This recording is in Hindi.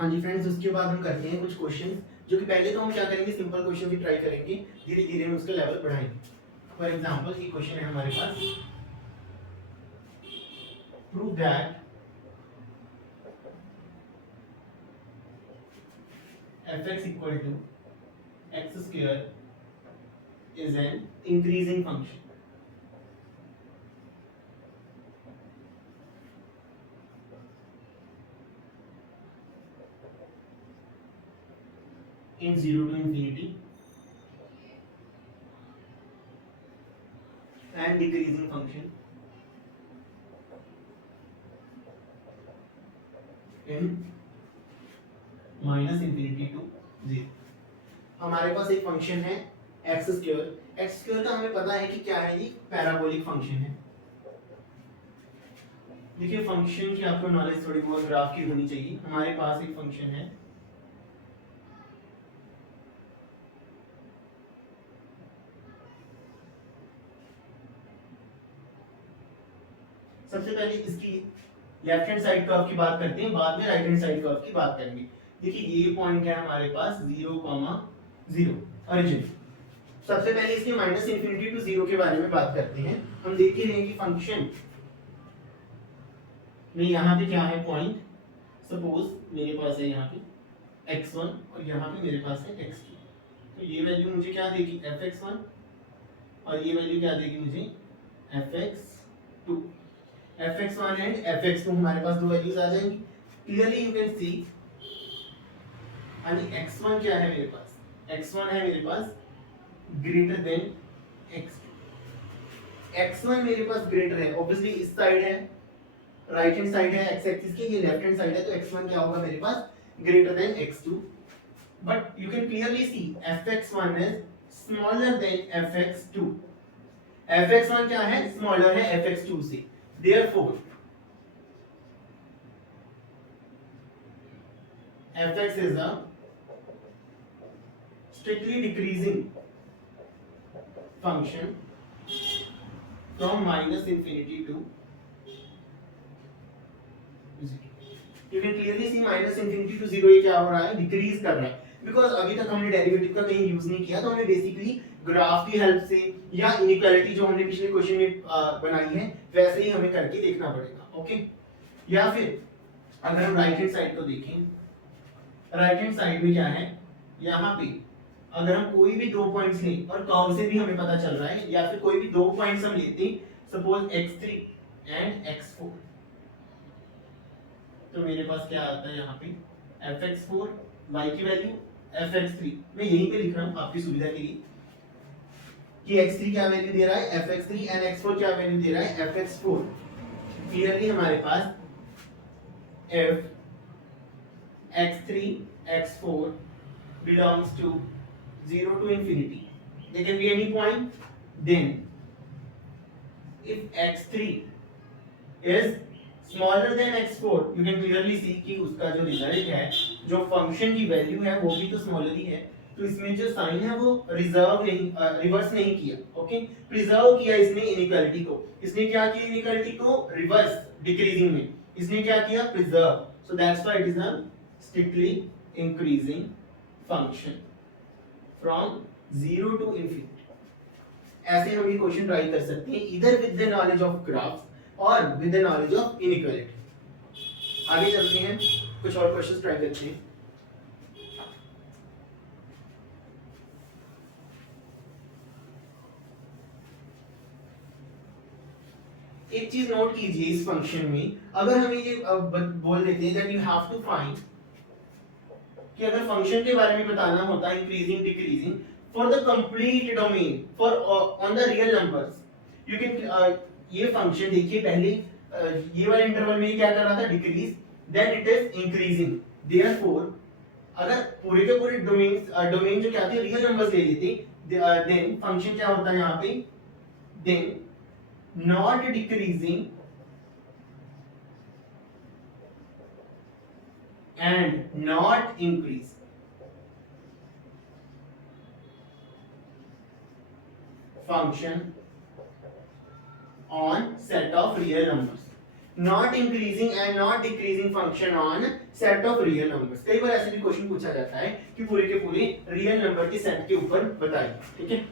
हाँ जी फ्रेंड्स, उसके बाद हम करते हैं कुछ क्वेश्चन जो कि पहले तो हम क्या करेंगे, सिंपल क्वेश्चन भी ट्राई करेंगे, धीरे धीरे हम उसका लेवल बढ़ाएंगे। फॉर एग्जांपल एक क्वेश्चन है हमारे पास, prove that fx equal to x square is an increasing function in 0 to infinity and decreasing function in minus infinity to 0। हमारे पास एक फंक्शन है एक्स स्क्वायर। एक्स स्क्वायर का हमें पता है कि क्या है, ये पैराबोलिक फंक्शन है। देखिए फंक्शन की आपको नॉलेज थोड़ी बहुत ग्राफ की होनी चाहिए। हमारे पास एक फंक्शन है सबसे पहले इसकी लेफ्ट हैंड साइड कर्व की बात करते हैं, बाद में राइट हैंड साइड कर्व की बात करेंगे। देखिए ये पॉइंट है हमारे पास 0,0 ओरिजिन। सबसे पहले इसके माइनस इंफिनिटी टू 0 के बारे में बात करते हैं। हम देख रहे हैं कि फंक्शन में यहाँ पे क्या है पॉइंट, सपोज मेरे पास है यहाँ पे x1 और यहाँ पे मेरे पास है x2। तो ये वैल्यू मुझे क्या देगी, fx1, और ये वैल्यू क्या देगी मुझे, fx2। fx1 एंड fx2 हमारे पास दो वैल्यूज आ जाएंगी। क्लियरली यू कैन सी, यानी x1 क्या है मेरे पास, x1 है मेरे पास ग्रेटर देन x2। x1 मेरे पास ग्रेटर है, ऑब्वियसली इस साइड है, राइट हैंड साइड है x एक्सिस की, ये लेफ्ट हैंड साइड है, तो x1 क्या होगा मेरे पास, greater than x2। But you can clearly see fx1 is smaller than fx2। fx1 क्या है, स्मॉलर है fx2 से, therefore fx is a strictly decreasing function from minus infinity to 0। You can clearly see minus infinity to 0 ये क्या हो रहा है, डिक्रीज कर रहा है। बिकॉज अभी तक हमने डेरिवेटिव का कहीं यूज नहीं किया, तो हमें बेसिकली ग्राफ की हेल्प से या इनइक्वालिटी जो हमने पिछले क्वेश्चन में बनाई है वैसे ही हमें करके देखना पड़ेगा। ओके, या फिर अगर हम राइट हैंड साइड को देखें, राइट हैंड साइड में क्या है, यहाँ पे अगर हम कोई भी दो पॉइंट्स लें, और कर्व से भी हमें पता चल रहा है, या फिर कोई भी दो पॉइंट्स हम लेते, सपोज x3 एंड x4, तो मेरे पास क्या आता है यहाँ पे fx4, y की वैल्यू fx3। मैं यहीं पे लिख रहा हूँ आपकी सुविधा के लिए कि x3 क्या वैल्यू दे रहा है fx3 एंड x4 क्या वैल्यू दे रहा है fx4। क्लियरली हमारे पास f x3 x4 belongs to 0 to infinity, there can be any point, then if x3 is smaller than x4, you can clearly see कि उसका जो रिजल्ट है, जो फंक्शन की वैल्यू है वो भी तो स्मॉलर ही है, तो इसमें जो साइन है वो रिजर्व नहीं, रिवर्स नहीं किया। ओके, प्रिजर्व किया इसने इनइक्वालिटी को। इसने क्या किया, इनइक्वालिटी को रिवर्स डिक्रीजिंग में इसने क्या किया, preserve. So that's why it is a strictly increasing function from 0 to infinity. ऐसे हम ये क्वेश्चन ट्राई कर सकते हैं, इधर with the knowledge of graphs और with the knowledge of inequality. आगे चलते हैं, कुछ और क्वेश्चंस ट्राई करते हैं। एक चीज नोट कीजिए, इस फंक्शन में अगर हमें ये बोल देते हैं that you have to find, कि अगर फंक्शन के बारे में बताना होता है increasing decreasing for the complete domain for on the real numbers, you can ये फंक्शन देखिए पहले ये वाले इंटरवल में क्या कर रहा था, decrease, then it is increasing. Therefore अगर पूरे के पूरे डोमेन जो क्या थे, रियल नंबर्स ले लेते, देन फंक्शन क्या होता है यहाँ पे, then not decreasing and not increase function on set of real numbers। Not increasing and not decreasing function on set of real numbers. कई बार ऐसे भी क्वेश्चन पूछा जाता है कि पूरे के पूरे रियल नंबर के सेट के ऊपर बताइए, ठीक है।